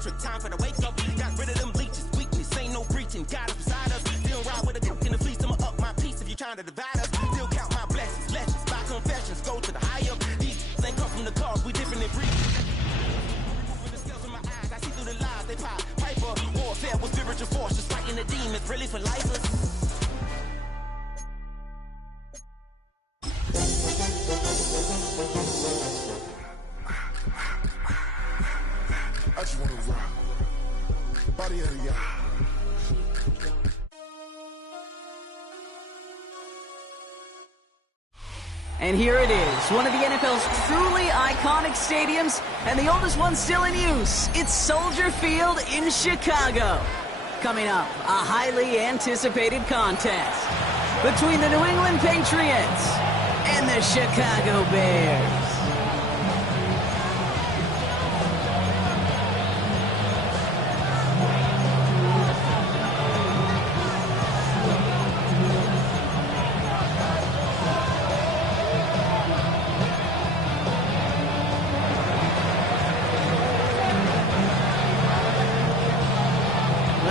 electric, time for the wake up. Got rid of them leeches, weakness, ain't no breaching. Got it beside us. Still ride with a cook in the fleece. I'ma up my piece if you trying to divide us. Still count my blessings, lessons, by confessions. Go to the high up. These ain't come from the cars, we different in breed. Removing the scales from my eyes, I see through the lies they pop. Hyper warfare with spiritual force, just fighting the demons, really for lifers. I just want to rock. Body area. And here it is, one of the NFL's truly iconic stadiums, and the oldest one still in use. It's Soldier Field in Chicago. Coming up, a highly anticipated contest between the New England Patriots and the Chicago Bears.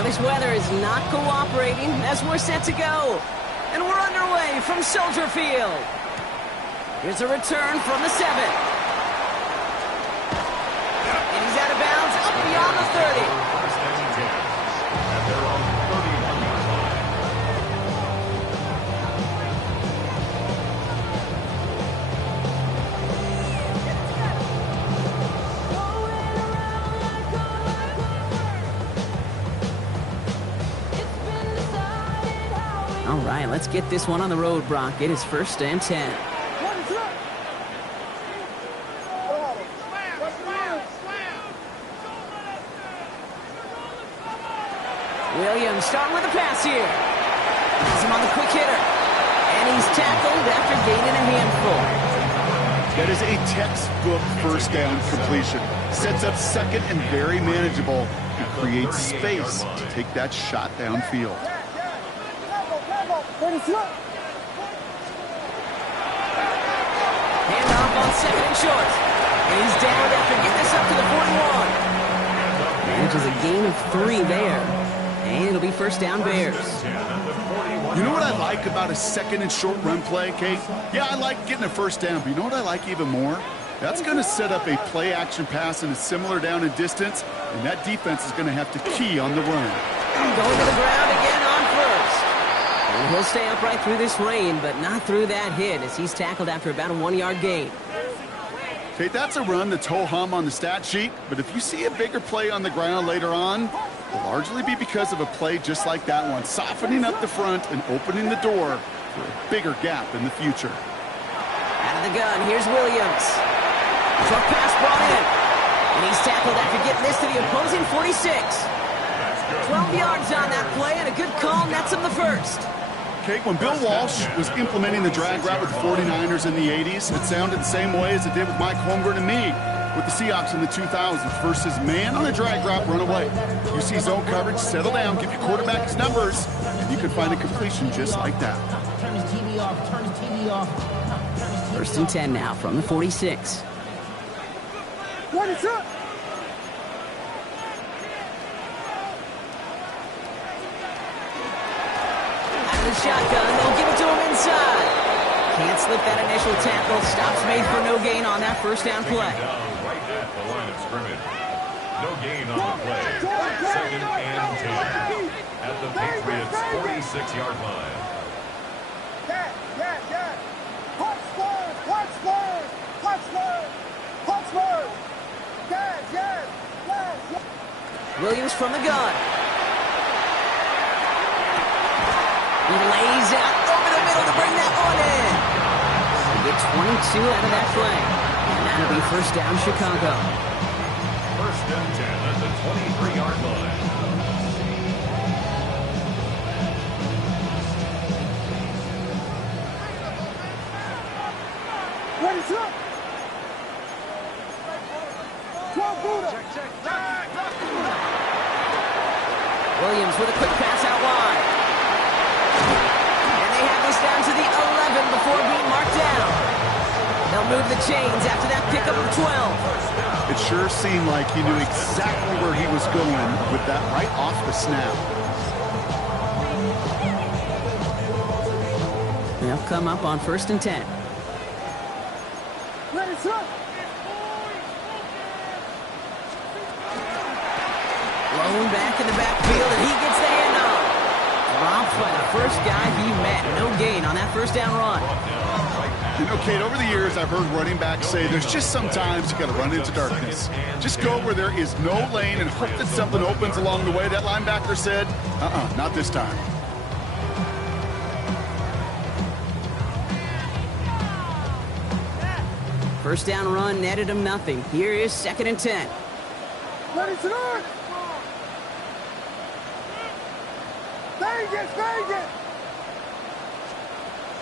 This weather is not cooperating as we're set to go. And we're underway from Soldier Field. Here's a return from the 7. And he's out of bounds up beyond the 30. All right, let's get this one on the road, Brock. It is 1st and 10. Williams starting with a pass here. Has him on the quick hitter. And he's tackled after gaining a handful. That is a textbook first down completion. Sets up second and very manageable. And creates space to take that shot downfield. Handoff on 2nd and short. And he's down after getting this up to the 41. Manages a gain of 3 there. And it'll be 1st down Bears. You know what I like about a 2nd and short run play, Kate? Yeah, I like getting a 1st down, but you know what I like even more? That's going to set up a play action pass in a similar down and distance, and that defense is going to have to key on the run. Going to the ground again on 1st. And he'll stay upright through this rain, but not through that hit as he's tackled after about a 1-yard gain. Kate, that's a run that's ho-hum on the stat sheet, but if you see a bigger play on the ground later on, it'll largely be because of a play just like that one, softening up the front and opening the door for a bigger gap in the future. Out of the gun, here's Williams. Short pass brought in. And he's tackled after getting this to the opposing 46. 12 yards on that play, and a good call nets him the 1st. Kate, when Bill Walsh was implementing the drag route with the 49ers in the 80s, it sounded the same way as it did with Mike Holmgren and me with the Seahawks in the 2000s versus man on a drag route, run away. You see zone coverage, settle down, give your quarterback his numbers, and you can find a completion just like that. Turn his TV off, turn his TV off. 1st and 10 now from the 46. What is up? Shotgun, they'll give it to him inside. Can't slip that initial tackle. Stops made for no gain on that 1st down play. Right at the line of scrimmage. No gain on the play. 2nd and 10 at the Patriots' 46-yard line. Williams from the gun. He lays out over the middle to bring that one in. He gets 22 out of that play. And that'll be 1st down Chicago. 1st and 10 at the 23-yard line. What is up? 12 Buddha. Williams with a quick pass out wide. And they have this down to the 11 before being marked down. They'll move the chains after that pickup of 12. It sure seemed like he knew exactly where he was going with that right off the snap. They'll come up on 1st and 10. Blown back in the backfield, and he gets the handoff. Dropped by the first guy he met. No gain on that first down run. You know, Kate, over the years, I've heard running backs say there's just sometimes you got to run into darkness. Just go where there is no lane and hope that something opens along the way. That linebacker said, not this time. First down run netted him nothing. Here is 2nd and 10.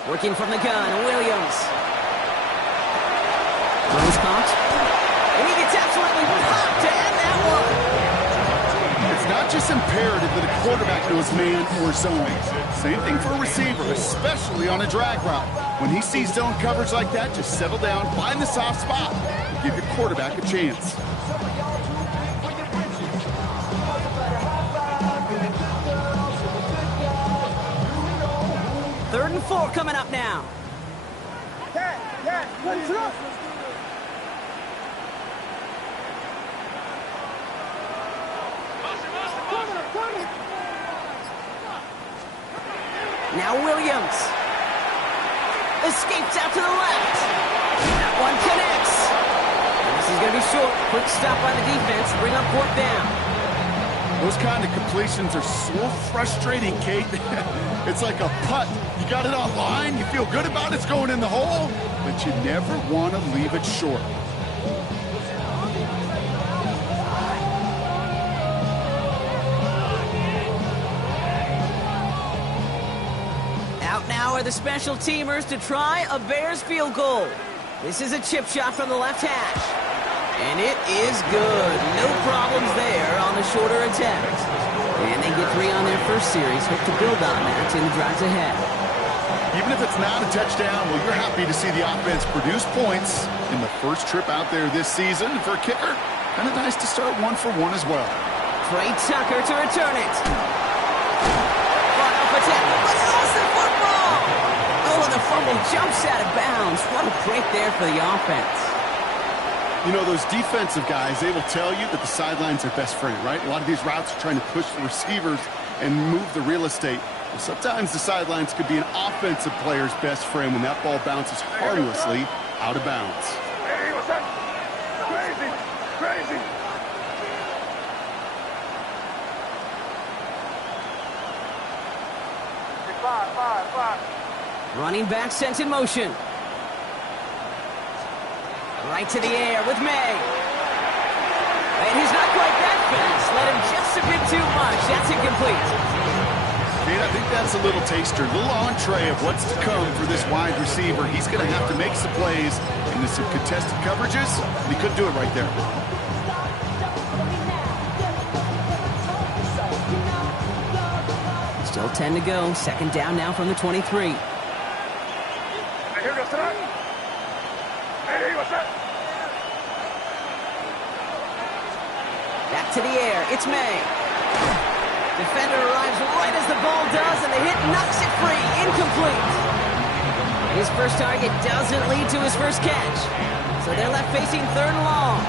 Working from the gun, Williams. Throws caught. And he gets absolutely popped to end that one. It's not just imperative that a quarterback knows man or zone. Same thing for a receiver, especially on a drag route. When he sees zone coverage like that, just settle down, find the soft spot, and give your quarterback a chance. Third and 4 coming up now. Now Williams. Escapes out to the left. That one connects. This is going to be short. Quick stop by the defense. Bring up 4th down. Those kind of completions are so frustrating, Kate. It's like a putt. You got it on line, you feel good about it's going in the hole, but you never want to leave it short. Out now are the special teamers to try a Bears field goal. This is a chip shot from the left hash. And it is good. No problems there on the shorter attempt. And they get 3 on their first series. Hope to build on that in the drives ahead. Even if it's not a touchdown, well, you're happy to see the offense produce points in the first trip out there this season. And for a kicker, kind of nice to start 1 for 1 as well. Trey Tucker to return it. Front up attack, but he lost the football. Oh, and the fumble jumps out of bounds. What a break there for the offense. You know, those defensive guys, they will tell you that the sideline's their best friend, right? A lot of these routes are trying to push the receivers and move the real estate. Well, sometimes the sidelines could be an offensive player's best friend when that ball bounces harmlessly out of bounds. Hey, what's that? Crazy, crazy. Five. Running back sent in motion. Right to the air with May. And he's not quite that fast. Let him just a bit too much. That's incomplete. Kate, I think that's a little taster, a little entree of what's to come for this wide receiver. He's going to have to make some plays into some contested coverages, and he couldn't do it right there. Still 10 to go. 2nd down now from the 23. Hey, what's that? Hey, what's that? Back to the air. It's May. Defender arrives right as the ball does, and the hit knocks it free. Incomplete. His first target doesn't lead to his first catch. So they're left facing 3rd and long.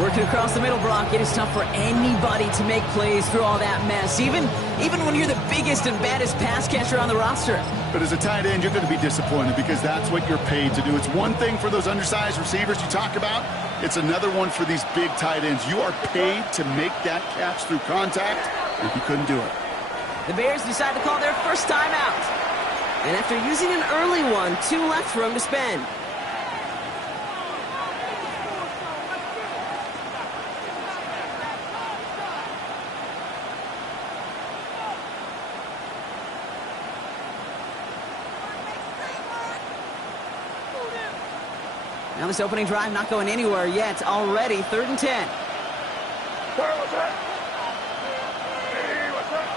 Working across the middle, Brock, it is tough for anybody to make plays through all that mess, even when you're the biggest and baddest pass catcher on the roster. But as a tight end, you're going to be disappointed because that's what you're paid to do. It's one thing for those undersized receivers you talk about. It's another one for these big tight ends. You are paid to make that catch through contact, and you couldn't do it. The Bears decide to call their first timeout. And after using an early one, 2 left for him to spend. Now this opening drive not going anywhere yet. Already 3rd and 10. What's that? Hey, what's that?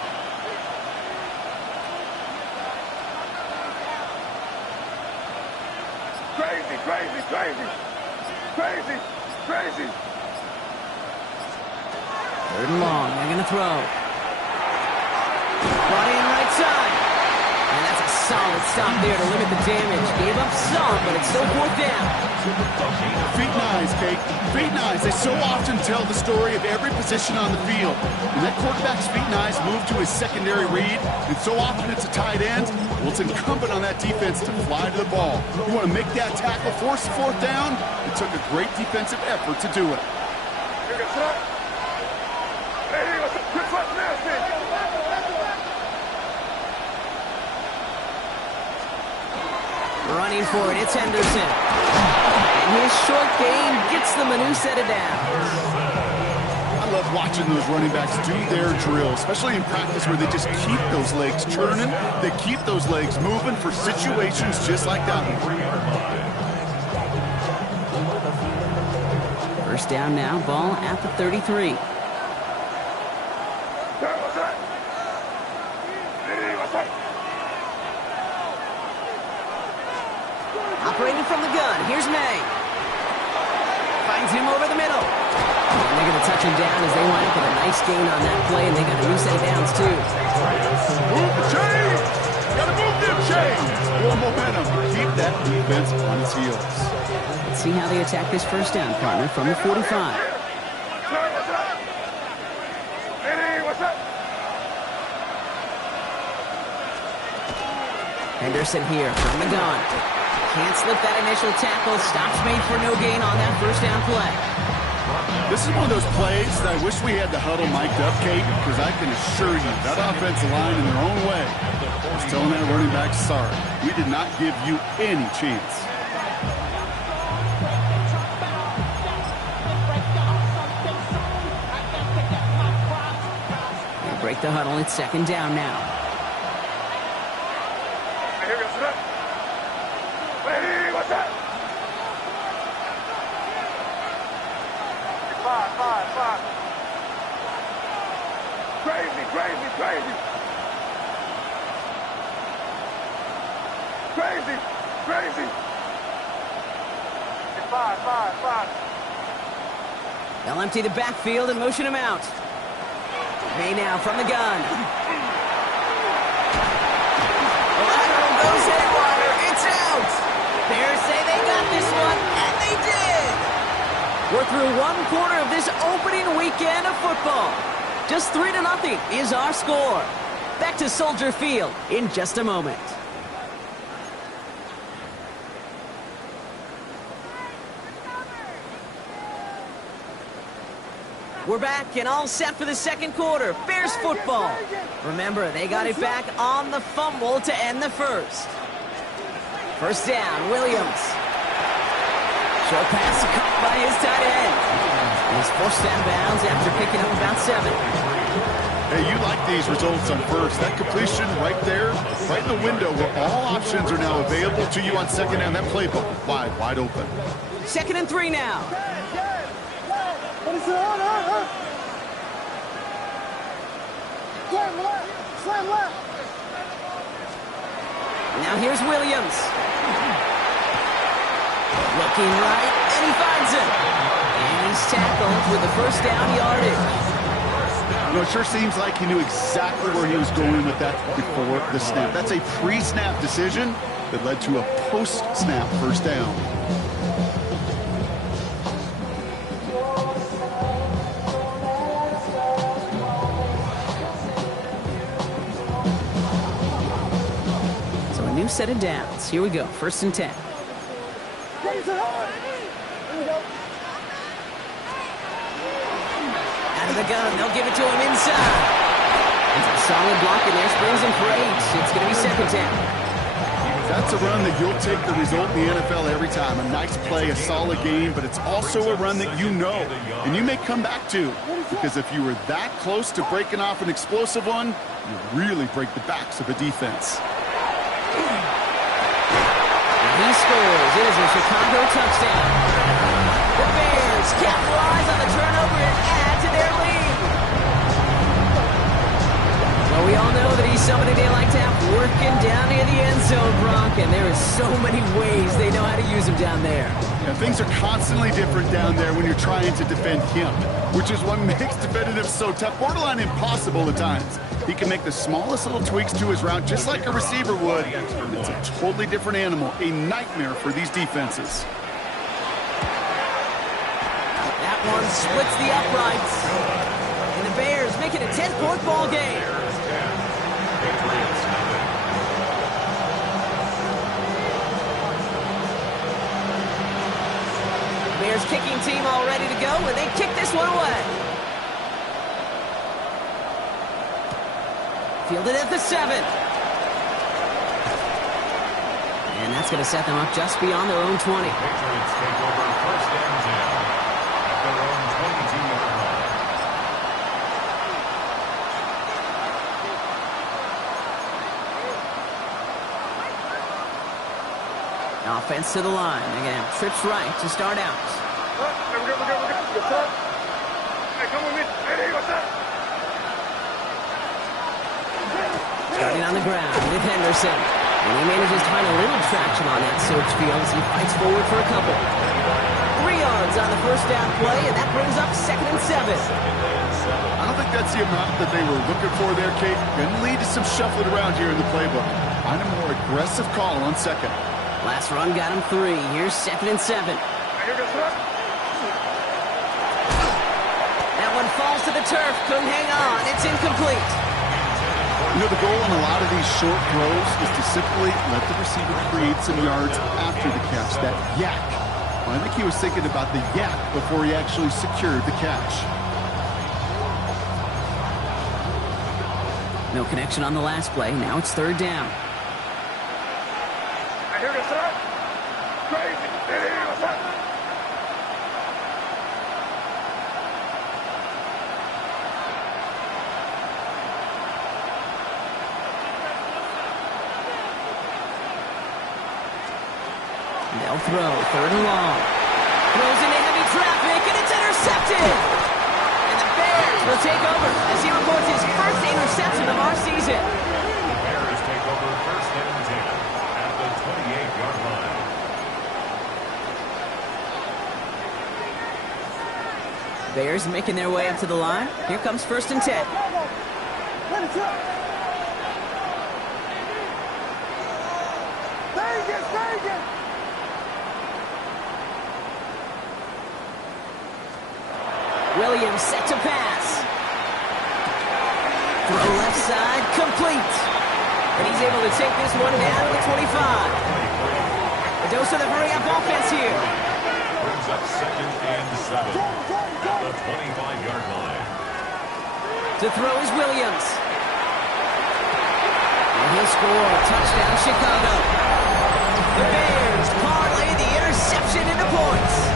Crazy. crazy, crazy, crazy. Third and long. They're going to throw. Brought in right side. And that's a solid stop there to limit the damage. Gave up some, but it's still fourth down. Feet and eyes, Kate. Feet and eyes. They so often tell the story of every position on the field. When that quarterback's feet and eyes move to his secondary read, and so often it's a tight end, well, it's incumbent on that defense to fly to the ball. You want to make that tackle, force the fourth down? It took a great defensive effort to do it. Running for it, it's Henderson. And his short game gets them a new set of downs. I love watching those running backs do their drill, especially in practice where they just keep those legs churning. They keep those legs moving for situations just like that one. First down now, ball at the 33. Operating from the gun, here's May. Finds him over the middle. And they're going to touch him down as they line up with a nice gain on that play, and they got a new set of downs, too. Move the chains! Gotta move them chains! More momentum. Keep that defense on its heels. Let's see how they attack this first down, partner, from the 45. Henderson here from the gun. Can't slip that initial tackle. Stops made for no gain on that first down play. This is one of those plays that I wish we had the huddle mic'd up, Kate, because I can assure you that offensive line in their own way is telling that running back, sorry, we did not give you any chance. They break the huddle. It's second down now. Crazy. They'll empty the backfield and motion him out. May now from the gun. Lateral goes haywire. It's out. Bears say they got this one, and they did. We're through one quarter of this opening weekend of football. Just 3-0 is our score. Back to Soldier Field in just a moment. We're back and all set for the second quarter. Bears football. Remember, they got it back on the fumble to end the first. First down, Williams. Short pass caught by his tight end. He's forced out of bounds after picking up about 7. Hey, you like these results on first. That completion right there, right in the window where all options are now available to you on second down. That playbook wide open. 2nd and 3 now. Slam left. Now here's Williams. Looking right, and he finds him. And he's tackled with the first down yardage. You know, it sure seems like he knew exactly where he was going with that before the snap. That's a pre-snap decision that led to a post-snap first down. New set of downs. Here we go. 1st and 10. Out of the gun. They'll give it to him inside. It's a solid block in there. Springs him for 8. It's going to be second down. That's a run that you'll take the result in the NFL every time. A nice play, a solid game, but it's also a run that you know and you may come back to, because if you were that close to breaking off an explosive one, you really break the backs of a defense. He scores. It is a Chicago touchdown. The Bears capitalize on the turnover and add to their lead. Well, we all know that he's somebody they like to have working down near the end zone, Bronk, and there are so many ways they know how to use him down there. Yeah, things are constantly different down there when you're trying to defend him, which is what makes defending him so tough, borderline impossible at times. He can make the smallest little tweaks to his route just like a receiver would. It's a totally different animal, a nightmare for these defenses. That one splits the uprights. And the Bears make it a 10-point ball game. Bears kicking team all ready to go, and they kick this one away. Fielded at the 7. And that's going to set them up just beyond their own 20. Patriots take over first and 10 at their own 22-yard line. Offense to the line. Again, trips right to start out. Starting on the ground with Henderson. And he manages to find a little traction on that search field as he fights forward for a couple. 3 yards on the first down play, and that brings up 2nd and 7. I don't think that's the amount that they were looking for there, Kate. Going to lead to some shuffling around here in the playbook. Find a more aggressive call on 2nd. Last run got him 3. Here's 2nd and 7. That one falls to the turf. Couldn't hang on. It's incomplete. You know, the goal in a lot of these short throws is to simply let the receiver create some yards after the catch, that yak. Well, I think he was thinking about the yak before he actually secured the catch. No connection on the last play. Now it's 3rd down. They'll throw, 3rd and long. Throws into heavy traffic, and it's intercepted! And the Bears will take over as he records his first interception of our season. The Bears take over first and 10 at the 28-yard line. Bears making their way up to the line. Here comes 1st and 10. Williams set to pass. Throw left side, complete. And he's able to take this one down to the 25. A dose of the hurry-up offense here. Brings up 2nd and 7 at the 25-yard line. To throw is Williams. And he'll score. Touchdown, Chicago. The Bears parlay the interception into points.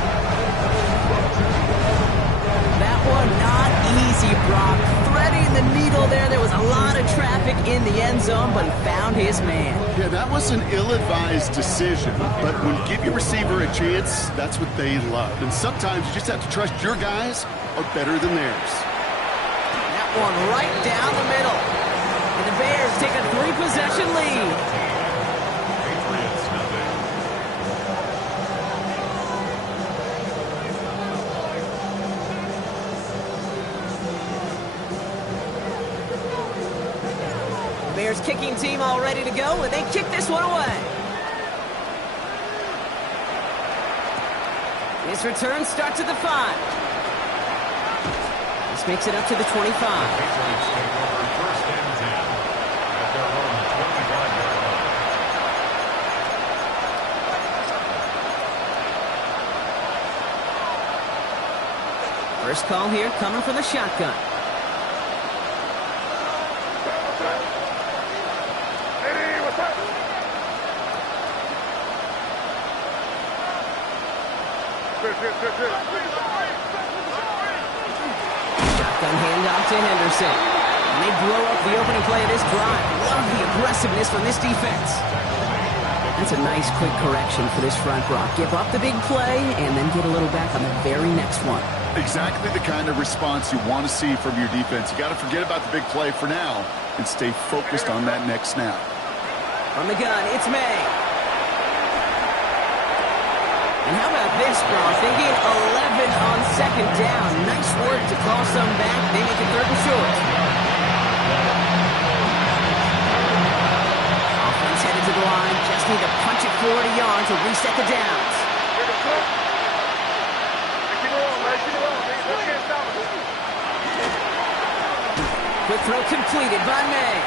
That one not easy, Brock. Threading the needle there. There was a lot of traffic in the end zone, but he found his man. Yeah, that was an ill-advised decision, but when you give your receiver a chance, that's what they love. And sometimes you just have to trust your guys are better than theirs. That one right down the middle. And the Bears take a 3-possession lead. Patriots nothing. Bears kicking team all ready to go, and they kick this one away. His return starts at the 5. This makes it up to the 25. Patriots take over first and 10 at their own 25-yard line. First call here coming from the shotgun. Shotgun handoff to Henderson. And they blow up the opening play of this drive. Love the aggressiveness from this defense. That's a nice quick correction for this front, Brock. Give up the big play and then get a little back on the very next one. Exactly the kind of response you want to see from your defense. You got to forget about the big play for now and stay focused on that next snap. From the gun, it's May. And how about this, Brock? They gain 11 on second down. Nice work to call some back. They make it 3rd and short. Offense headed to the line. Just need to punch it 40 yards to reset the downs. Quick throw completed by May.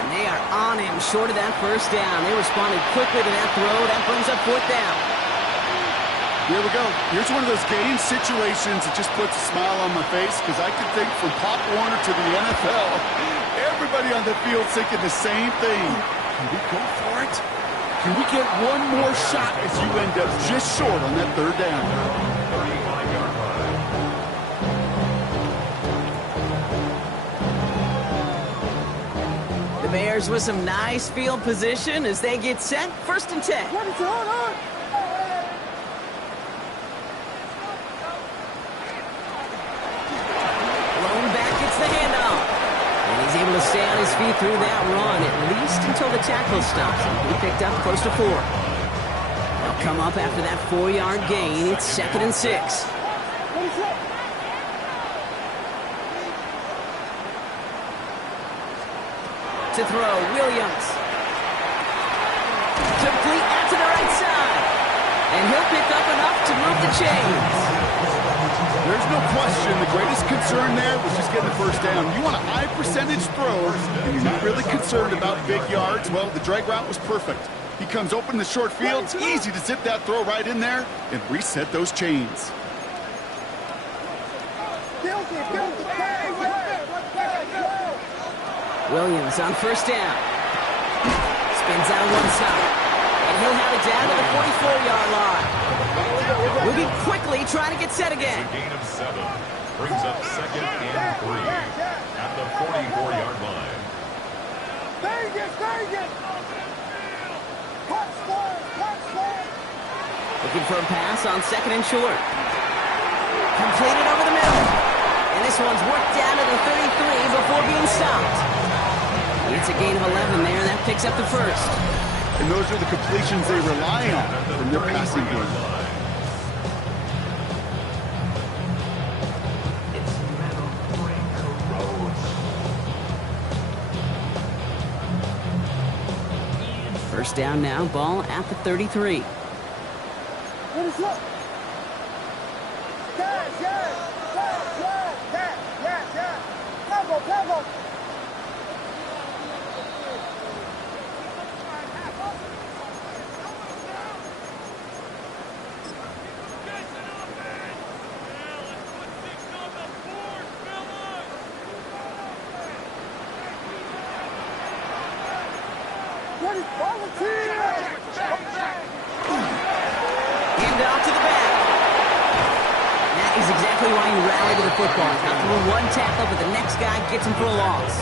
And they are on him short of that first down. They responded quickly to that throw. That brings up 4th down. Here we go. Here's one of those game situations that just puts a smile on my face because I can think from Pop Warner to the NFL, everybody on the field thinking the same thing. Can we go for it? Can we get one more shot as you end up just short on that 3rd down? 35-yard line. The Bears with some nice field position as they get set. 1st and 10. Able to stay on his feet through that run, at least until the tackle stops him. He picked up close to 4. They'll come up after that 4-yard gain. It's 2nd and 6. To throw, Williams. Complete out to the right side. And he'll pick up enough to move the chains. There's no question the greatest concern there was just getting the 1st down. You want a high percentage throw, and you're not really concerned about big yards. Well, the drag route was perfect. He comes open in the short field. It's easy to zip that throw right in there and reset those chains. Williams on 1st down. Spins out one side. And he'll have it down to the 44-yard line. Moving quickly, trying to get set again. A gain of 7 brings up 2nd and 3 at the 44-yard line. Looking for a pass on 2nd and short. Completed over the middle. And this one's worked down to the 33 before being stopped. It's a gain of 11 there. That picks up the 1st. And those are the completions they rely on from their passing game. First down now, ball at the 33. Hand off to the back. That is exactly why you rally to the football. Got through one tackle, but the next guy gets him for a loss.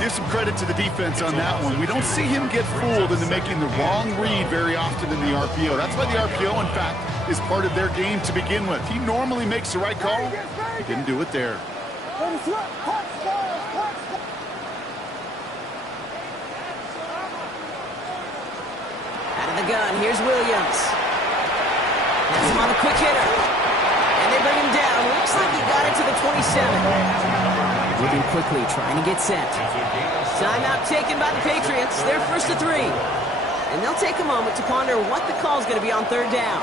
Give some credit to the defense on that one. We don't see him get fooled into making the wrong read very often in the RPO. That's why the RPO, in fact, is part of their game to begin with. He normally makes the right call. He didn't do it there. The gun. Here's Williams. That's him on a quick hitter. And they bring him down. Looks like he got it to the 27. Moving quickly, trying to get set. Timeout taken by the Patriots. They're 1st to 3. And they'll take a moment to ponder what the call is going to be on 3rd down.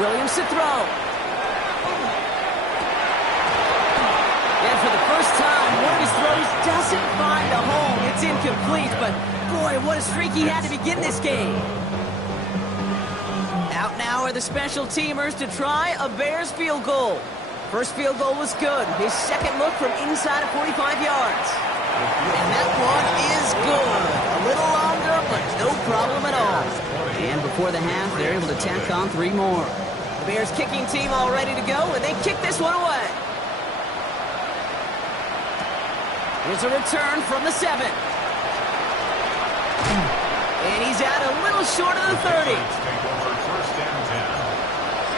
Williams to throw. And for the first time, one of his throws doesn't find a home. It's incomplete, but boy, what a streak he had to begin this game. the special teamers to try a Bears field goal. First field goal was good. His second look from inside of 45 yards. And that one is good. A little longer, but no problem at all. And before the half, they're able to tack on 3 more. The Bears kicking team all ready to go, and they kick this one away. Here's a return from the 7. And he's out a little short of the 30. Take over first and 10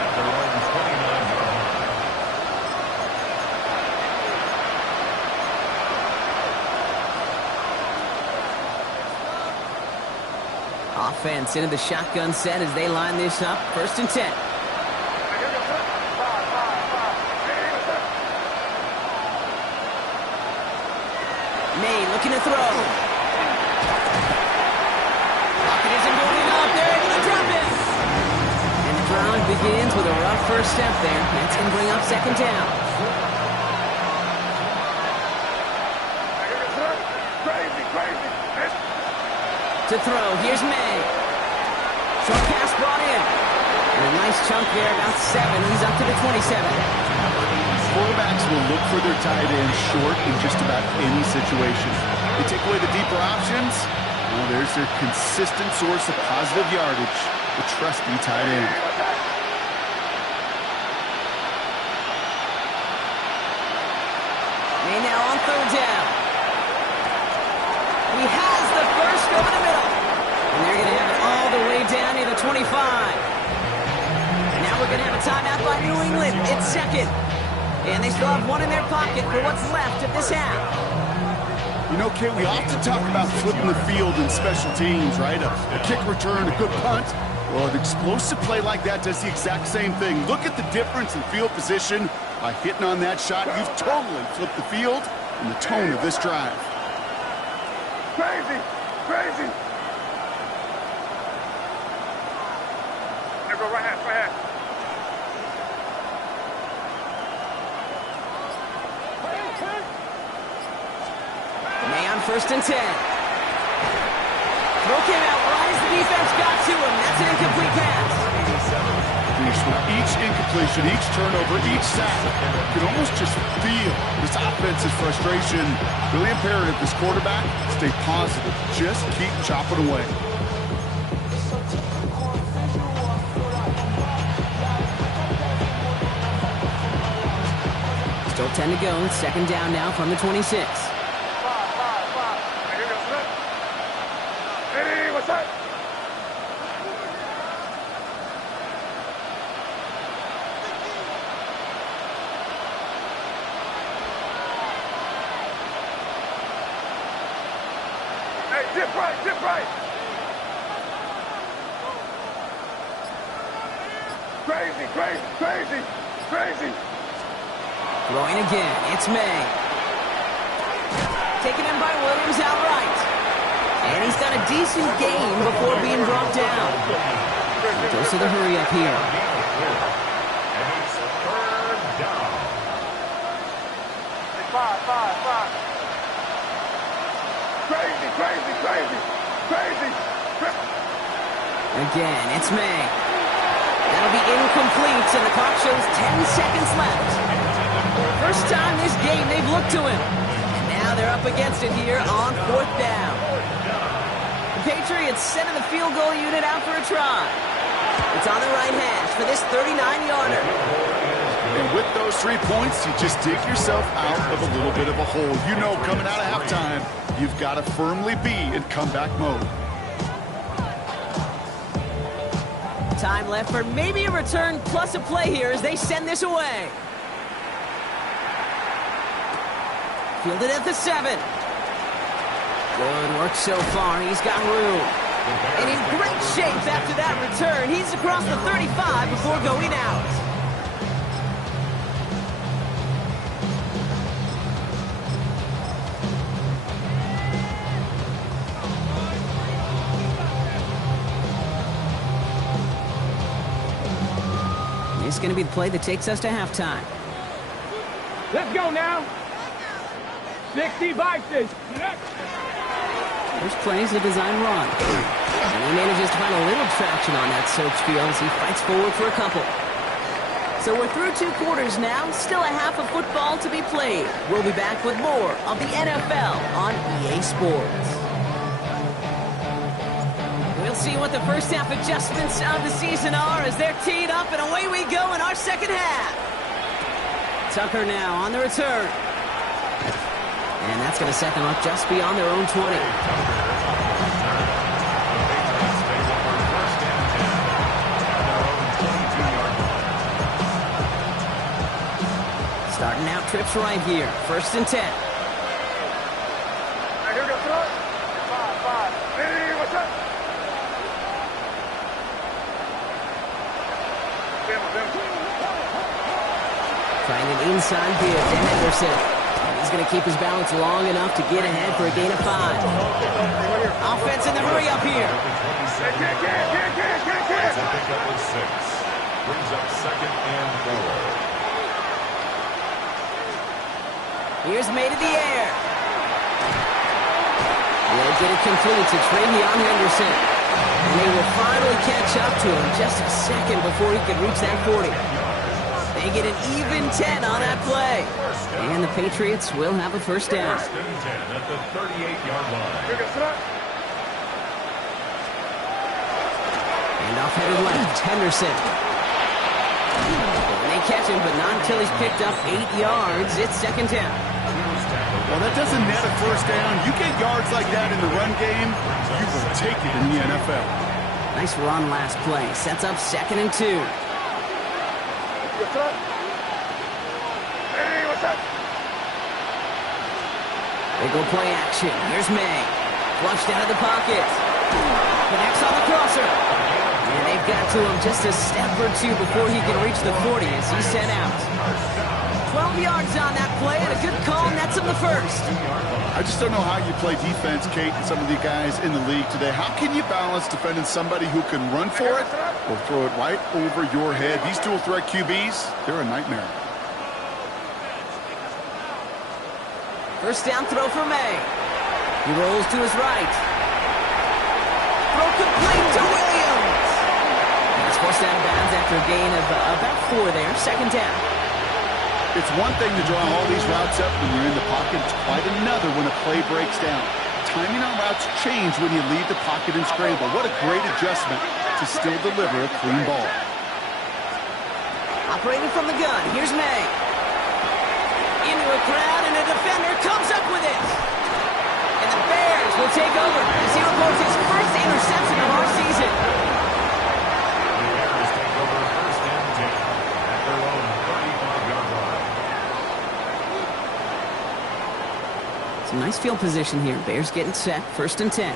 at their own 29-yard line. Offense into the shotgun set as they line this up. First and 10. May looking to throw. Pocket isn't moving up. They're able to drop it. And the drive begins with a rough first step there. That's going to bring up second down. To throw, here's May. Short pass brought in. And a nice chunk there, about 7. He's up to the 27. Quarterbacks will look for their tight end short in just about any situation. They take away the deeper options. Well, there's their consistent source of positive yardage, the trusty tight end. May now on third down. He has the first over the middle. And they're going to have it all the way down near the 25. And now we're going to have a timeout by New England. It's second. And they still have one in their pocket for what's left of this half. You know, Kate, we often talk about flipping the field in special teams, right? A kick return, a good punt. Well, an explosive play like that does the exact same thing. Look at the difference in field position. By hitting on that shot, you've totally flipped the field and the tone of this drive. Crazy! Crazy! Now go right hand, right hand. May on first and 10. Throw came out right as the defense got to him. That's an incomplete pass. With each incompletion, each turnover, each sack, you can almost just feel this offense's frustration. Really imperative, this quarterback, stay positive. Just keep chopping away. Still 10 to go. Second down now from the 26. Hey, what's up? Hey, dip right, dip right. Crazy, crazy, crazy, crazy. Throwing again. It's May. Taken in by Williams outright. And he's done a decent game before being brought down. Goes to the hurry up here. And it's third down. Five. Crazy, crazy, crazy, crazy. Again, it's May. That'll be incomplete, and the clock shows 10 seconds left. First time this game they've looked to him. And now they're up against it here on fourth down. The Patriots sending the field goal unit out for a try. It's on the right hash for this 39-yarder. And with those 3 points, you just dig yourself out of a little bit of a hole. You know, coming out of halftime, you've got to firmly be in comeback mode. Time left for maybe a return plus a play here as they send this away. Fielded at the 7. Good work so far. He's got room. And in great shape after that return. He's across the 35 before going out. This is going to be the play that takes us to halftime. Let's go now. 60 boxes. First plays a design run. And he manages to find a little traction on that search field as he fights forward for a couple. So we're through 2 quarters now, still a half of football to be played. We'll be back with more of the NFL on EA Sports. We'll see what the first half adjustments of the season are as they're teed up, and away we go in our second half. Tucker now on the return. And that's going to set them up just beyond their own 20. Starting out trips right here. 1st and 10. Trying an inside give to Henderson. He's going to keep his balance long enough to get ahead for a gain of 5. Offense in the hurry up here. Brings up 2nd and 4. Here's made in the air. They'll get it complete to Travion Henderson. And they will finally catch up to him just a second before he could reach that 40. They get an even 10 on that play. And the Patriots will have a first down. 1st and 10 at the 38-yard line. And off headed left, Henderson. And they catch him, but not until he's picked up 8 yards. It's 2nd down. Well, that doesn't net a first down. You get yards like that in the run game, you will take it in the NFL. Nice run last play. Sets up 2nd and 2. They go play action. Here's May. Flushed out of the pocket. Connects on the crosser. And they've got to him just a step or 2 before he can reach the 40 as he's sent out. 12 yards on that play, and a good call nets him the first. I just don't know how you play defense, Kate, and some of the guys in the league today. How can you balance defending somebody who can run for it or throw it right over your head? These dual threat QBs, they're a nightmare. First down throw for May. He rolls to his right. Throw complete to Williams. He's forced out of bounds after a gain of about 4 there. 2nd down. It's one thing to draw all these routes up when you're in the pocket. It's quite another when a play breaks down. Timing on routes change when you leave the pocket and scramble. What a great adjustment to still deliver a clean ball. Operating from the gun, here's May. Into a crowd, and a defender comes up with it. And the Bears will take over as he reports his first interception of our season. The Bears take over 1st and 10 at their own 35-yard line. Some nice field position here. Bears getting set. 1st and 10.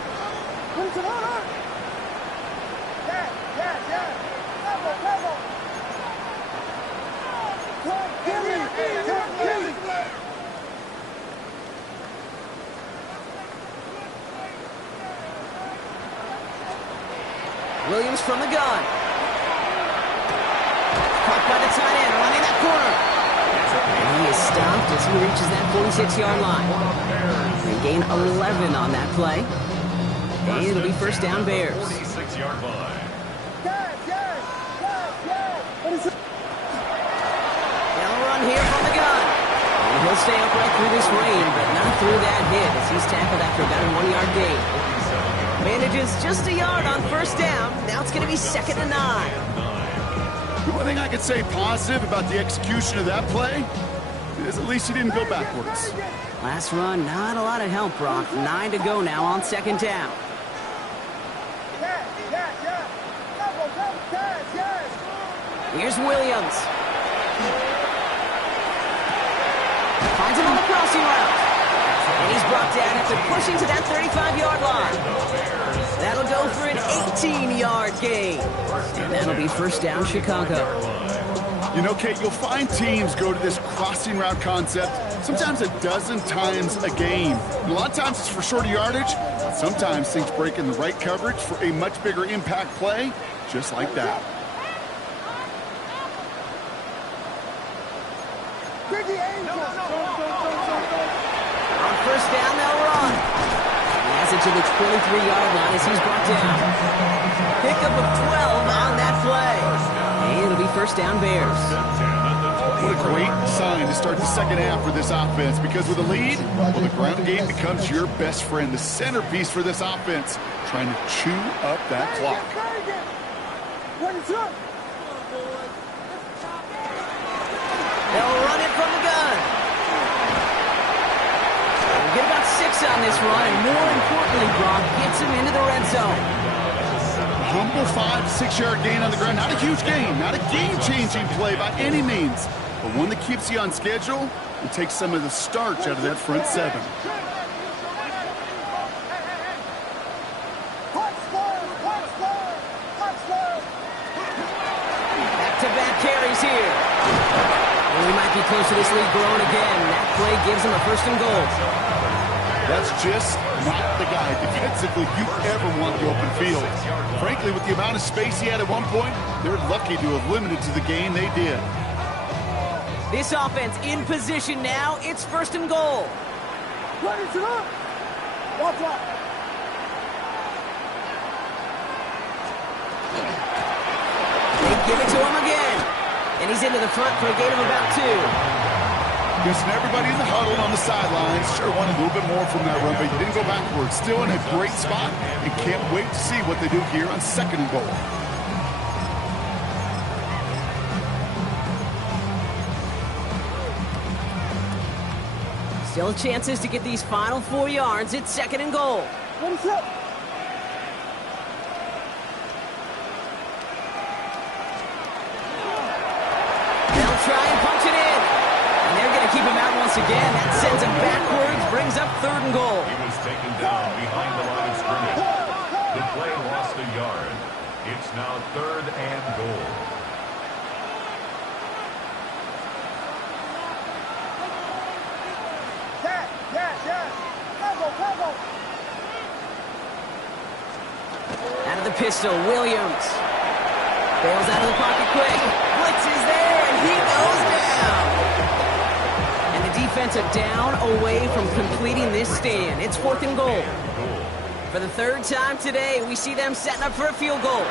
Williams from the gun. Caught by the tight end, running that corner. And he is stopped as he reaches that 46-yard line. They gain 11 on that play. And it'll be 1st down Bears. 46-yard line. They'll run here from the gun. And he'll stay upright through this rain, but not through that hit as he's tackled after about a 1-yard gain. Manages just a yard on 1st down. Now it's going to be 2nd and 9. The one thing I could say positive about the execution of that play is at least he didn't go backwards. Last run, not a lot of help, Brock. 9 to go now on 2nd down. Here's Williams. Finds him on the crossing route. And he's brought down after pushing to that 35-yard line. That'll go for an 18-yard gain. And that'll be 1st down Chicago. You know, Kate, you'll find teams go to this crossing route concept sometimes a dozen times a game. And a lot of times it's for shorter yardage. Sometimes things break in the right coverage for a much bigger impact play, just like that. On 1st down, they'll run. He has gets it to the 23-yard line as he's brought down. Pickup of 12 on that play. And it'll be first down Bears. What a great sign to start the second half for this offense, because with a lead, well, the ground game becomes your best friend, the centerpiece for this offense, trying to chew up that clock. They'll run it from the gun. We'll get about 6 on this run, and more importantly, Brock gets him into the red zone. Humble 5-6-yard gain on the ground. Not a huge gain, not a game-changing play by any means, but one that keeps you on schedule and takes some of the starch out of that front seven. Back-to-back carries here. And we might be close to this lead growing again. That play gives him a first and goal. That's just not the guy defensively you ever want the open field. Frankly, with the amount of space he had at one point, they're lucky to have limited to the game they did. This offense in position now. It's first and goal. They give it to him again. And he's into the front for a gain of about 2. Guessing everybody in the huddle on the sidelines sure wanted a little bit more from that run, but he didn't go backwards. Still in a great spot, and can't wait to see what they do here on second and goal. Still chances to get these final 4 yards. It's second and goal. They'll try and punch it in. And they're going to keep him out once again. That sends him backwards, brings up third and goal. He was taken down behind the line of scrimmage. The play lost a yard. It's now third and goal. Out of the pistol, Williams. Bails out of the pocket quick. Blitz is there, and he goes down. And the defensive down away from completing this stand. It's fourth and goal. For the third time today, we see them setting up for a field goal.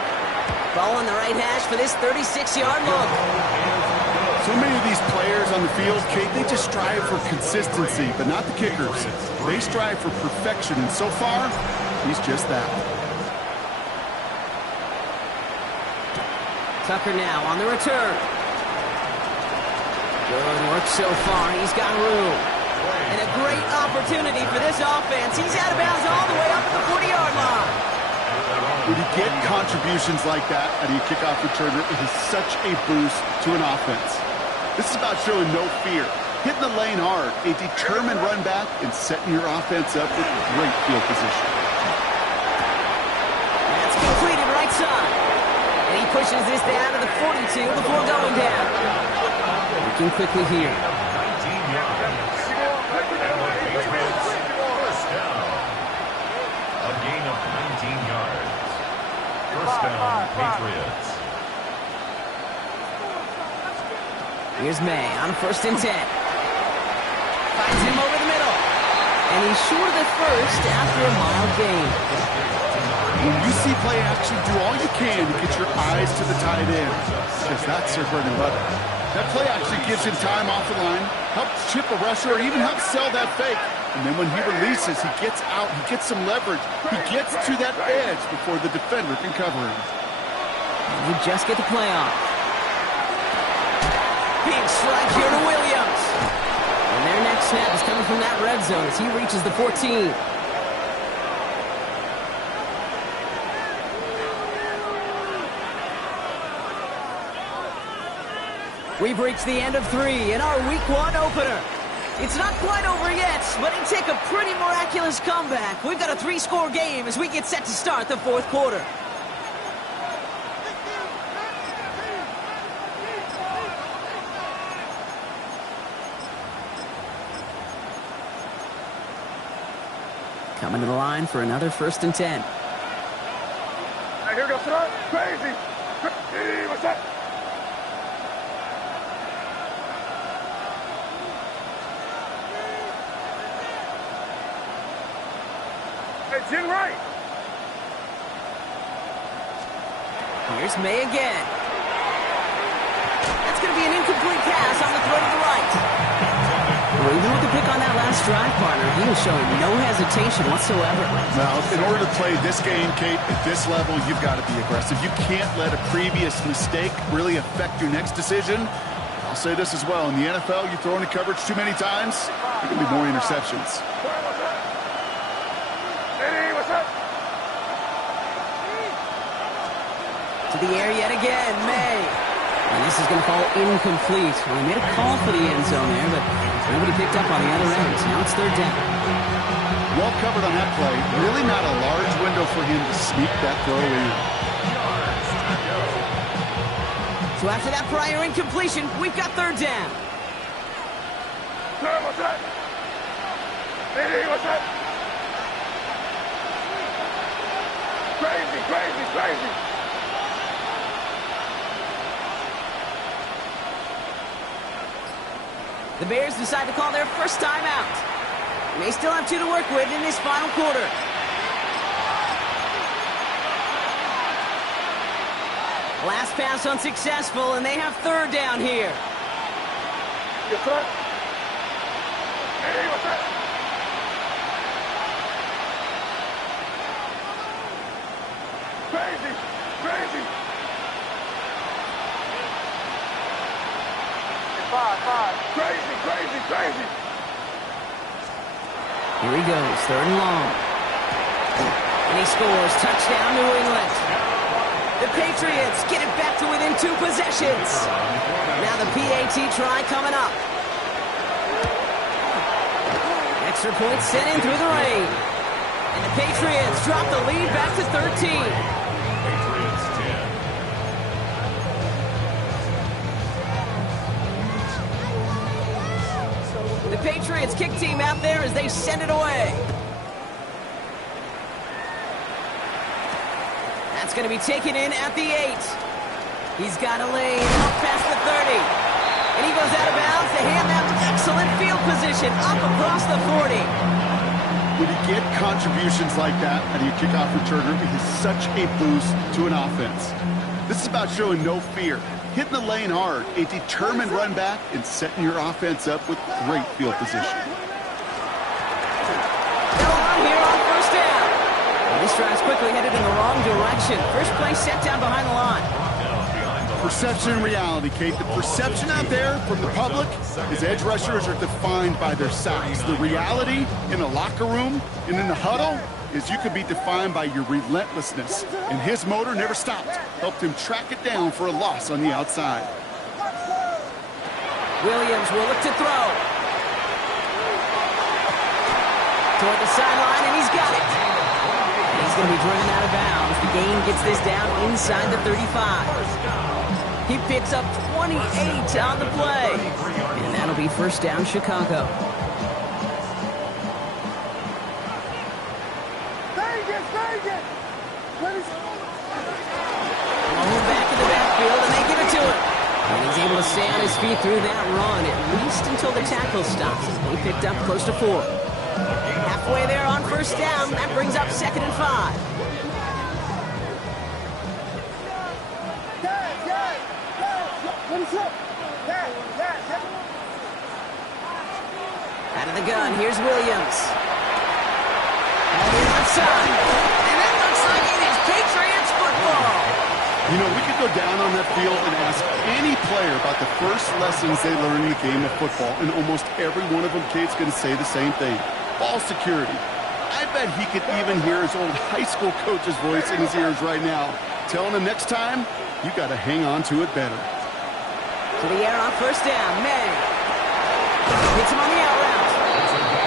Ball on the right hash for this 36-yard look. So many of these players on the field, Kate, they just strive for consistency, but not the kickers. They strive for perfection, and so far, he's just that. Tucker now on the return. Good work so far. He's got room. And a great opportunity for this offense. He's out of bounds all the way up to the 40-yard line. When you get contributions like that out of your kickoff returner, it is such a boost to an offense. This is about showing no fear, hitting the lane hard, a determined run back, and setting your offense up with great field position. That's completed right side. And he pushes this down to the 42 before going down. Looking quickly here. 19 yards. And the Patriots first down. A gain of 19 yards. First down, Patriots. Here's May on first and 10. Finds him over the middle. And he's short of the first after a mild gain. When you see play action, do all you can to get your eyes to the tight end, because that's their bread and butter. That play actually gives him time off the line, helps chip a rusher, or even helps sell that fake. And then when he releases, he gets out, he gets some leverage. He gets to that edge before the defender can cover him. And we just get the play off. Big strike here to Williams. And their next snap is coming from that red zone as he reaches the 14. We've reached the end of 3 in our Week 1 opener. It's not quite over yet, but it took a pretty miraculous comeback. We've got a 3-score game as we get set to start the fourth quarter. Coming to the line for another first and 10. Right, here goes front. Crazy. Hey, what's that? Hey, Jim Wright. Here's May again. That's going to be an incomplete pass on the throw to the right. Well, even with the pick on that last drive, partner, he was showing no hesitation whatsoever. Now, in order to play this game, Kate, at this level, you've got to be aggressive. You can't let a previous mistake really affect your next decision. I'll say this as well. In the NFL, you throw into coverage too many times, there can be more interceptions. Hey, what's up? To the air yet again, May. And this is going to fall incomplete. Well, he made a call for the end zone there, but nobody picked up on the other end. Now it's third down. Well covered on that play. Really not a large window for him to sneak that throw in. So after that prior incompletion, we've got third down. Sir, what's up? Hey, what's up? Crazy, crazy, crazy. The Bears decide to call their first time out. They still have 2 to work with in this final quarter. Last pass unsuccessful, and they have third down here. Yes, sir. Hey, what's up? Crazy, crazy. Five. Crazy, crazy, crazy. Here he goes, third and long. And he scores. Touchdown, New England. The Patriots get it back to within 2 possessions. Now the PAT try coming up. Extra point sent in through the rain. And the Patriots drop the lead back to 13. Patriots 10. The Patriots kick team out there as they send it away. That's going to be taken in at the 8. He's got a lane up past the 30. And he goes out of bounds to hand them excellent field position up across the 40. When you get contributions like that out of your kickoff returner, it is such a boost to an offense. This is about showing no fear, hitting the lane hard, a determined run back, and setting your offense up with great field position. Here on first down. And this drive's quickly headed in the wrong direction. First play set down behind the line. Perception and reality, Kate. The perception out there from the public is edge rushers are defined by their size. The reality in the locker room and in the huddle is you could be defined by your relentlessness. And his motor never stopped. Helped him track it down for a loss on the outside. Williams will look to throw. Toward the sideline, and he's got it. And he's going to be driven out of bounds. The gain gets this down inside the 35. He picks up 28 on the play. And that'll be first down, Chicago. Vegas! Long back in the backfield, and they give it to him. And he's able to stay on his feet through that run, at least until the tackle stops. He picked up close to 4. Halfway there on first down. That brings up 2nd and 5. Out of the gun, here's Williams. On the left side. And it looks like it is Patriots football. You know, we could go down on that field and ask any player about the first lessons they learned in the game of football, and almost every one of them, Kate's going to say the same thing. Ball security. I bet he could even hear his old high school coach's voice in his ears right now, telling him next time, you got to hang on to it better. To the air on first down, May. Hits him on the out route.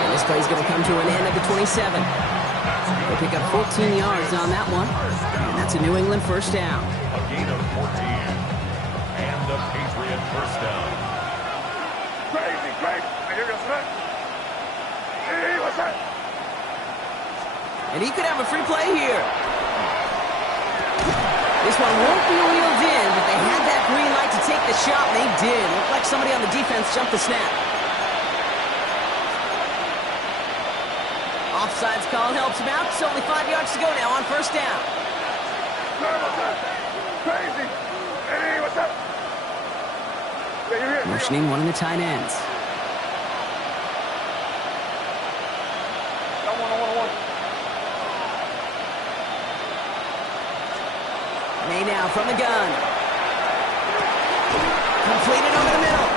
And this play's going to come to an end at the 27. They pick up 14 yards on that one. And that's a New England first down. A gain of 14. And a Patriot first down. Crazy! I hear you, sir. Hey, what's up? And he could have a free play here. This one won't be wheeled in, but they had that green light to take the shot, and they did. Looked like somebody on the defense jumped the snap. Offsides call helps him out. It's only 5 yards to go now on first down. Crazy. Hey, what's up? Yeah, you're here. Motioning one of the tight ends. May now from the gun. Completed over the middle.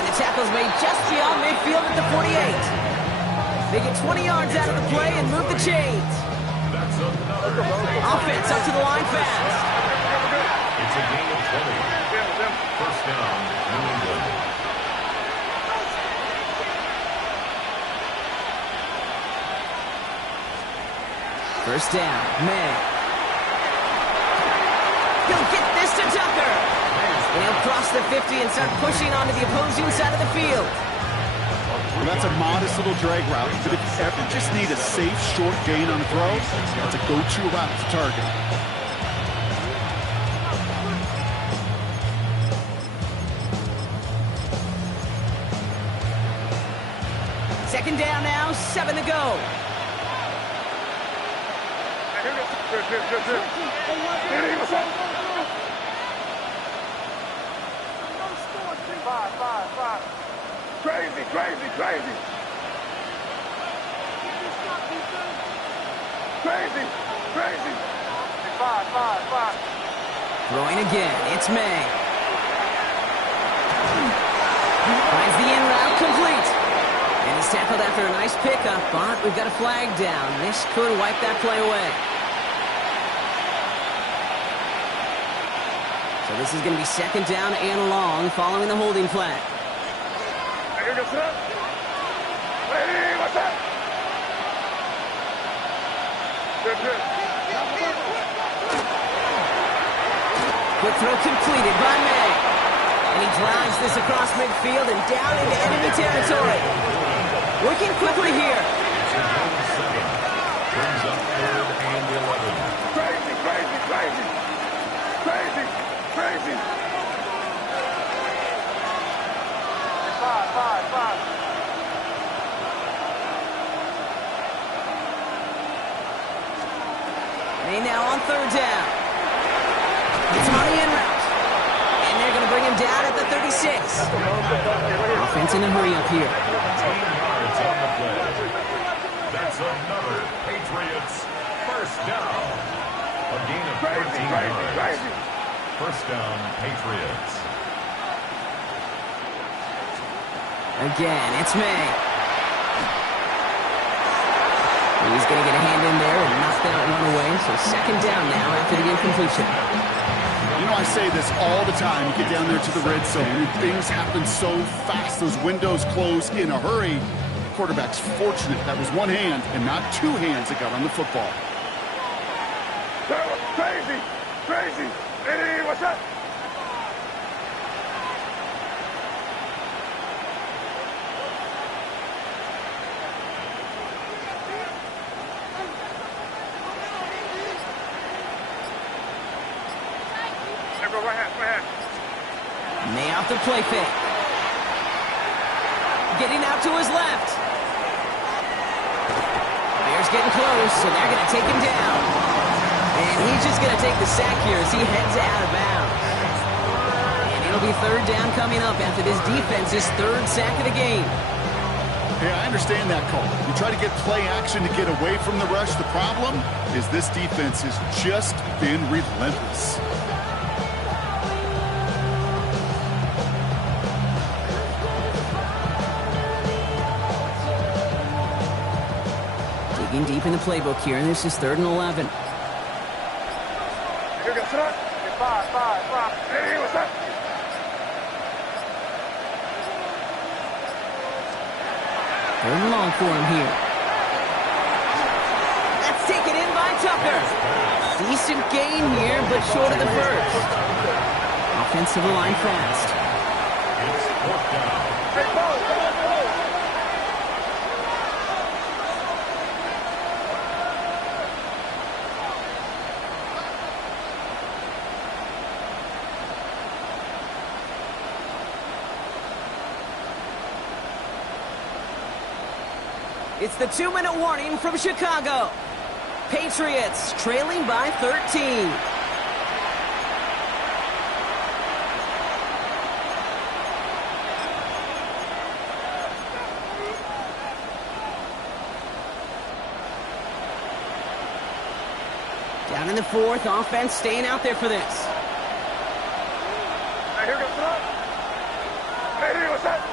And the tackle's made just beyond midfield at the 48. They get 20 yards out of the play and move the chains. That's another Offense up to the line fast. It's a gain of 20. First down, New England. First down, May. He'll get this to Tucker. And he'll cross the 50 and start pushing onto the opposing side of the field. Well, that's a modest little drag route, but if you ever just need a safe, short gain on the throw, that's a go-to route to target. Second down now, 7 to go. Hey, what's up? 5. Crazy. Crazy. Five. Throwing again, it's May. Finds the in route complete. And he's tackled after a nice pickup, but we've got a flag down. This could wipe that play away. So this is going to be second down and long following the holding flag. Hey, what's up? Hey, what's up? Good. Quick throw completed by May. And he drives this across midfield and down into enemy territory. Working quickly here. Brings up third and 11. Crazy. 5. May now on third down. It's on the in route. And they're going to bring him down at the 36. Offense in a hurry up here. 10 yards on the play. That's another Patriots first down. A gain of 13 yards. First down, Patriots. Again, it's May. He's going to get a hand in there and knock that one away. So second down now after the incompletion. You know, I say this all the time. You get down there to the red zone, and things happen so fast. Those windows close in a hurry. The quarterback's fortunate that was one hand and not two hands that got on the football. That was crazy. Hey, what's up? Right hand. May off the play fake. Getting out to his left. Bears getting close, so they're going to take him down. And he's just going to take the sack here as he heads out of bounds. And it'll be third down coming up after this defense's third sack of the game. Hey, I understand that call. You try to get play action to get away from the rush. The problem is this defense has just been relentless. Digging deep in the playbook here, and this is 3rd and 11. Here goes up. 5. Hey, what's up? Third and long for him here. That's taken in by Tucker. Decent gain here, but short of the first. Offensive line fast. It's 4th down. Hey, ball. It's the 2-minute warning from Chicago. Patriots trailing by 13. Down in the fourth, offense staying out there for this. Hey, here goes up. Hey, what's that?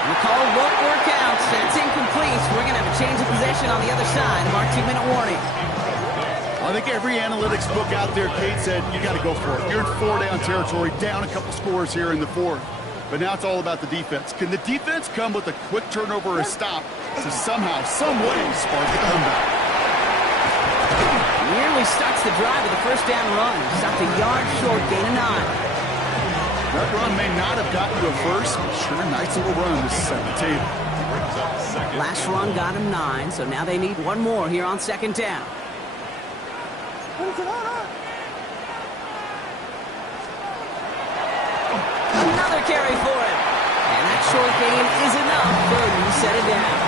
The call won't work out. That's incomplete. We're going to have a change of possession on the other side of our 2-minute warning. I think every analytics book out there, Kate, said you got to go for it. You're in 4-down territory, down a couple scores here in the fourth. But now it's all about the defense. Can the defense come with a quick turnover or a stop to somehow, some way, spark a comeback? Nearly starts the drive with a first down run. Stopped a yard short, gain of 9. That run may not have gotten you a first, but sure, nice little run to set the table. Last run got him 9, so now they need one more here on second down. Another carry for him. And that short gain is enough. Burden set it down.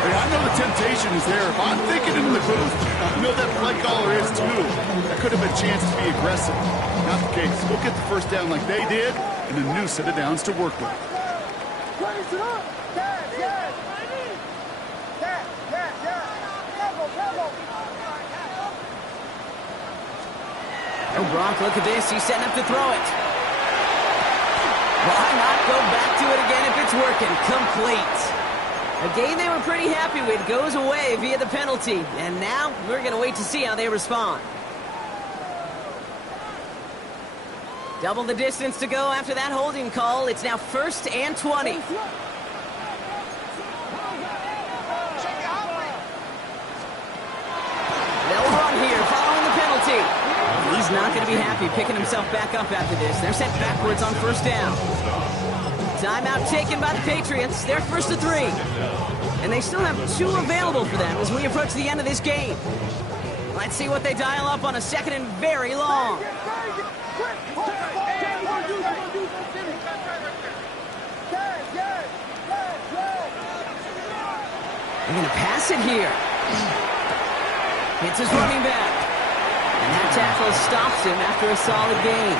Hey, I know the temptation is there. If I'm thinking in the booth, I know that play caller is too. That could have been a chance to be aggressive. Not the case. We'll get the first down like they did, and a new set of downs to work with. Oh, Gronk, look at this. He's setting up to throw it. Why not go back to it again if it's working? Complete. A game they were pretty happy with goes away via the penalty. And now we're going to wait to see how they respond. Double the distance to go after that holding call. It's now 1st and 20. They'll run here following the penalty. He's not going to be happy picking himself back up after this. They're sent backwards on first down. Timeout taken by the Patriots. They're 1st and 3. And they still have 2 available for them as we approach the end of this game. Let's see what they dial up on a 2nd and very long. They're going to pass it here. Hits his running back. And that tackle stops him after a solid gain.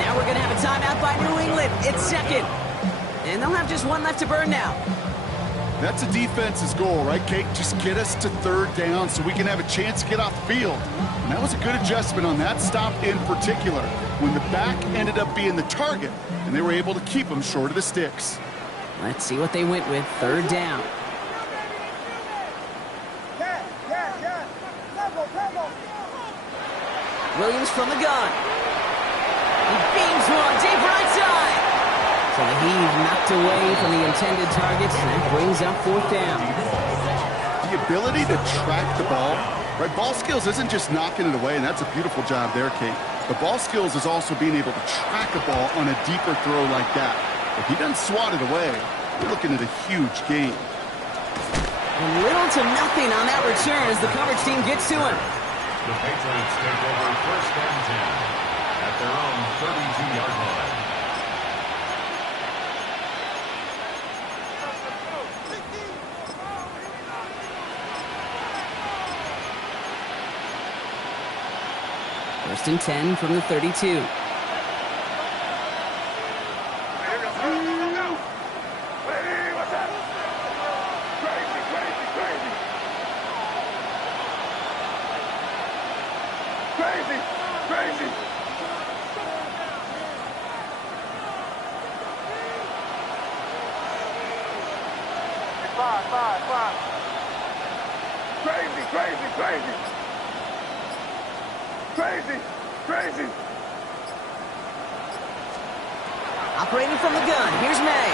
Now we're going to have a timeout by New England. It's 2nd. And they'll have just 1 left to burn now. That's a defense's goal, right, Kate? Just get us to 3rd down so we can have a chance to get off the field. And that was a good adjustment on that stop in particular, when the back ended up being the target, and they were able to keep them short of the sticks. Let's see what they went with. 3rd down. Williams from the gun. He beams one deep right side. So the heave knocked away from the intended target. That brings up 4th down. The ability to track the ball, right? Ball skills isn't just knocking it away, and that's a beautiful job there, Kate. The ball skills is also being able to track a ball on a deeper throw like that. If he doesn't swat it away, we're looking at a huge gain. And little to nothing on that return as the coverage team gets to him. The Patriots take over 1st and 10 at their own 32-yard line. First and 10 from the 32. Crazy. Operating from the gun, here's May.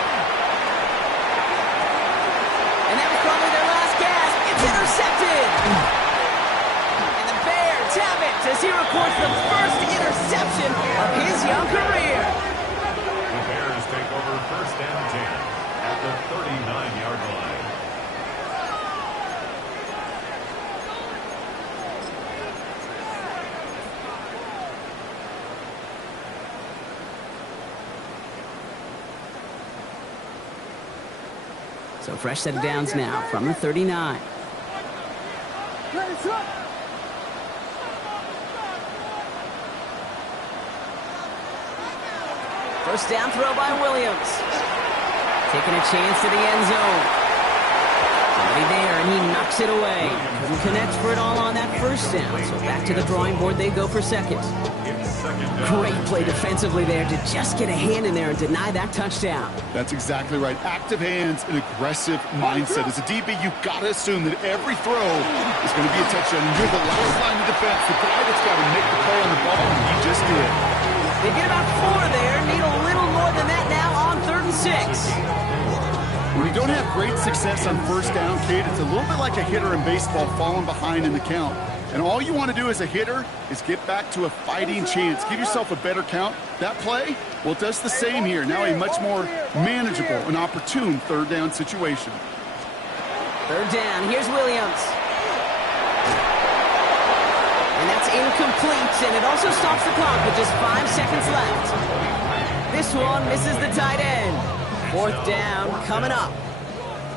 And that was probably their last gasp. It's intercepted. And the Bears have it as he records the first interception of his young career. The Bears take over 1st and 10 at the 39-yard line. So fresh set of downs now from the 39. First down throw by Williams. Taking a chance to the end zone. Somebody there, and he knocks it away. Couldn't connect for it all on that first down. So back to the drawing board they go for second. Great play defensively there to just get a hand in there and deny that touchdown. That's exactly right. Active hands and aggressive mindset. As a DB, you've got to assume that every throw is going to be a touchdown. And you're the last line of defense, the guy that's got to make the play on the ball, and he just did. They get about 4 there. Need a little more than that now on 3rd and 6. When you don't have great success on first down, Kate, it's a little bit like a hitter in baseball falling behind in the count. And all you want to do as a hitter is get back to a fighting chance. Give yourself a better count. That play, well, it does the same here. Now a much more manageable and opportune 3rd down situation. 3rd down. Here's Williams. And that's incomplete, and it also stops the clock with just 5 seconds left. This one misses the tight end. 4th down coming up.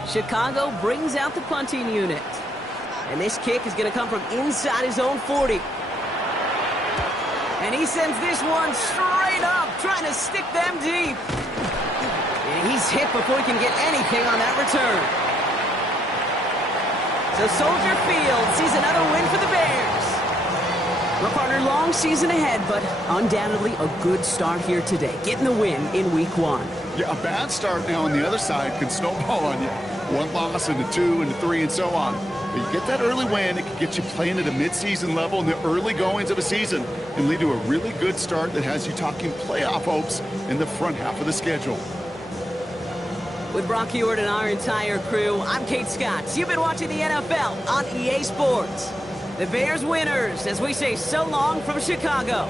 Chicago brings out the punting unit. And this kick is going to come from inside his own 40. And he sends this one straight up, trying to stick them deep. And he's hit before he can get anything on that return. So Soldier Field sees another win for the Bears. Well, partner, long season ahead, but undoubtedly a good start here today, getting the win in Week 1. Yeah, a bad start now on the other side can snowball on you. 1 loss into 2 into 3 and so on. But you get that early win, it can get you playing at a midseason level in the early goings of a season and lead to a really good start that has you talking playoff hopes in the front half of the schedule. With Brock Huard and our entire crew, I'm Kate Scott. You've been watching the NFL on EA Sports. The Bears winners as we say so long from Chicago.